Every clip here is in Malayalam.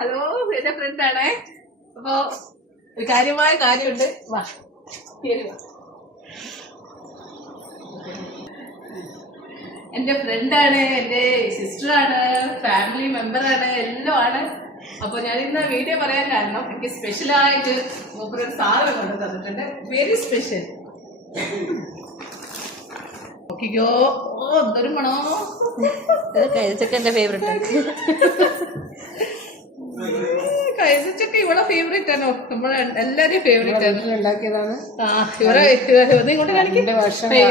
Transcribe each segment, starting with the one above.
ഹലോ, എന്റെ ഫ്രണ്ടാണേ. അപ്പൊ ഒരു കാര്യമായ കാര്യമുണ്ട്. വാ, എന്റെ ഫ്രണ്ടാണ്, എന്റെ സിസ്റ്ററാണ്, ഫാമിലി മെമ്പറാണ്, എല്ലാം ആണ്. അപ്പൊ ഞാൻ ഇന്ന് വീഡിയോ പറയാൻ കാരണം എനിക്ക് സ്പെഷ്യലായിട്ട് ഒരു സാധനം കൊണ്ടു തന്നിട്ടുണ്ട്. Very special. നോക്കിക്കോ, എന്തൊരു മണോ. കഴിച്ചൊക്കെ ഫേവറേറ്റ്. കഴിച്ചൊക്കെ ഇവിടെ ഫേവറേറ്റ് ആണോ? നമ്മളെ എല്ലാരും ഫേവറേറ്റ് ആണ്. ഉണ്ടാക്കിയതാണ്. ഇവരെ ഇങ്ങോട്ട് കാണിക്കും.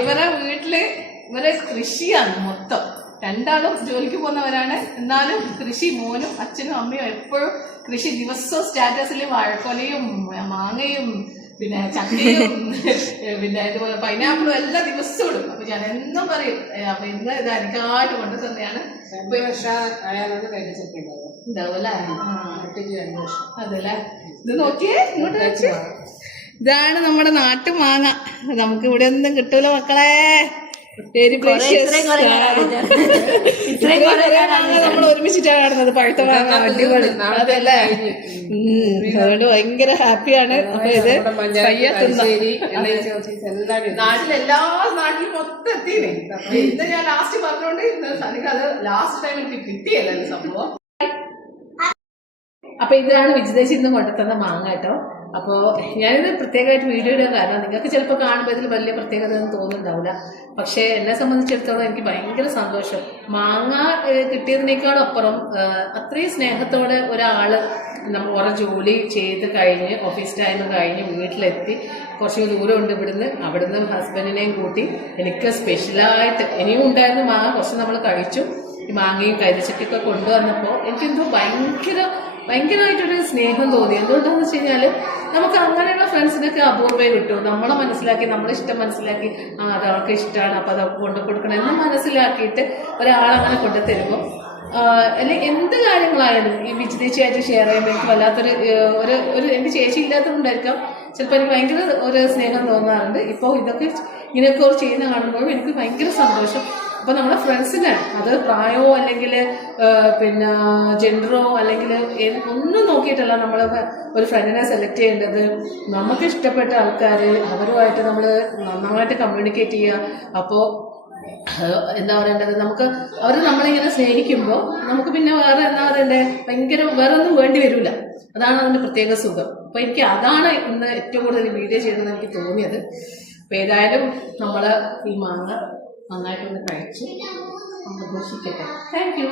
ഇവരെ വീട്ടില് ഇവരെ കൃഷിയാണ് മൊത്തം. രണ്ടാളും ജോലിക്ക് പോകുന്നവരാണ്. എന്നാലും കൃഷി, മോനും അച്ഛനും അമ്മയും എപ്പോഴും കൃഷി. ദിവസവും സ്റ്റാറ്റസിൽ വാഴക്കൊലയും മാങ്ങയും പിന്നെ ചക്കയും പിന്നെ ഇതുപോലെ പൈനാപ്പിളും എല്ലാ ദിവസവും ഇടും. അപ്പൊ ഞാൻ എന്നും പറയും. അപ്പൊ ഇന്ന് ഇത് എനിക്കായിട്ട് കൊണ്ടു തന്നെയാണ്. ഉണ്ടാവൂല്ലേ? അതല്ലേ. ഇത് നോക്കിയേ, ഇങ്ങോട്ട് വെച്ച്. ഇതാണ് നമ്മുടെ നാട്ടു മാങ്ങ. നമുക്ക് ഇവിടെ ഒന്നും കിട്ടൂല മക്കളെ. നമ്മൾ ഒരുമിച്ചിട്ടാണ് കാണുന്നത്. പഴുത്ത മാങ്ങ അടിപൊളി. അതല്ലേ? അതുകൊണ്ട് ഭയങ്കര ഹാപ്പിയാണ്. അപ്പൊ ഇത് നാട്ടിലെല്ലാ നാട്ടിലും മൊത്തം എത്തിയില്ലേ. ഇന്ന് ഞാൻ ലാസ്റ്റ് പറഞ്ഞോണ്ട് എനിക്ക് അത് ലാസ്റ്റ് ടൈം എനിക്ക് കിട്ടിയല്ലോ സംഭവം. അപ്പൊ ഇതാണ് വിജിതേശി ഇന്ന് കൊണ്ടുത്തന്ന മാങ്ങ കേട്ടോ. അപ്പോ ഞാനിത് പ്രത്യേകമായിട്ട് വീഡിയോ ഇടാൻ കാരണം നിങ്ങൾക്ക് ചിലപ്പോൾ കാണുമ്പോൾ ഇതിൽ വലിയ പ്രത്യേകത ഒന്നും തോന്നുന്നുണ്ടാവില്ല. പക്ഷെ എന്നെ സംബന്ധിച്ചിടത്തോളം എനിക്ക് ഭയങ്കര സന്തോഷം. മാങ്ങ കിട്ടിയതിനേക്കാളും അപ്പുറം അത്രയും സ്നേഹത്തോടെ ഒരാള് നമ്മൾ ഓരോ ജോലി ചെയ്ത് കഴിഞ്ഞ് ഓഫീസ് ടൈം കഴിഞ്ഞ് വീട്ടിലെത്തി കുറച്ച് ദൂരമുണ്ട് അവിടുന്ന് ഹസ്ബൻഡിനെയും കൂട്ടി എനിക്ക് സ്പെഷ്യലായിട്ട് ഇനിയും ഉണ്ടായിരുന്നു മാങ്ങ. കുറച്ച് നമ്മൾ കഴിച്ചു. ഈ മാങ്ങയും കൈതച്ചക്കൊക്കെ കൊണ്ടുവന്നപ്പോൾ എനിക്കെന്തോ ഭയങ്കരമായിട്ടൊരു സ്നേഹം തോന്നി. എന്തുകൊണ്ടാന്ന് വെച്ച് കഴിഞ്ഞാൽ നമുക്ക് അങ്ങനെയുള്ള ഫ്രണ്ട്സിനൊക്കെ അപൂർവേ കിട്ടും. നമ്മളെ മനസ്സിലാക്കി, നമ്മളെ ഇഷ്ടം മനസ്സിലാക്കി, അത് അവർക്ക് ഇഷ്ടമാണ് അപ്പൊ അതൊക്കെ കൊണ്ടു കൊടുക്കണം എന്ന് മനസ്സിലാക്കിയിട്ട് ഒരാളങ്ങനെ കൊണ്ടു തരുമ്പോൾ അല്ലെങ്കിൽ എന്ത് കാര്യങ്ങളായാലും ഈ വിജിതേച്ചിയായിട്ട് ഷെയർ ചെയ്യുമ്പോൾ എനിക്ക് വല്ലാത്തൊരു ഒരു എൻ്റെ ചേച്ചി ഇല്ലാത്തതുകൊണ്ടായിരിക്കാം ചിലപ്പോൾ എനിക്ക് ഭയങ്കര ഒരു സ്നേഹം തോന്നാറുണ്ട്. ഇപ്പോൾ ഇങ്ങനെയൊക്കെ ചെയ്യുന്ന കാണുമ്പോഴും എനിക്ക് ഭയങ്കര സന്തോഷം. അപ്പൊ നമ്മുടെ ഫ്രണ്ട്സിന് അത് പ്രായമോ അല്ലെങ്കിൽ പിന്നെ ജെൻഡറോ അല്ലെങ്കിൽ ഒന്നും നോക്കിയിട്ടല്ല നമ്മൾ ഒരു ഫ്രണ്ടിനെ സെലക്ട് ചെയ്യേണ്ടത്. നമുക്ക് ഇഷ്ടപ്പെട്ട ആൾക്കാർ, അവരുമായിട്ട് നമ്മൾ നന്നായിട്ട് കമ്മ്യൂണിക്കേറ്റ് ചെയ്യുക. അപ്പോൾ എന്താ പറയേണ്ടത്, അവർ നമ്മളിങ്ങനെ സ്നേഹിക്കുമ്പോൾ നമുക്ക് പിന്നെ വേറെ എന്താ പറയണ്ടേ, വേറെ ഒന്നും വേണ്ടി വരില്ല. അതാണ് അതിന്റെ പ്രത്യേക സുഖം. അപ്പൊ എനിക്ക് അതാണ് ഇന്ന് ഏറ്റവും കൂടുതൽ വീഡിയോ ചെയ്യണമെന്ന് എനിക്ക് തോന്നിയത്. അപ്പൊ ഏതായാലും നമ്മള് ഈ മാങ്ങ നന്നായിട്ടൊന്ന് കഴിച്ച് ആഘോഷിക്കട്ടെ. Thank you.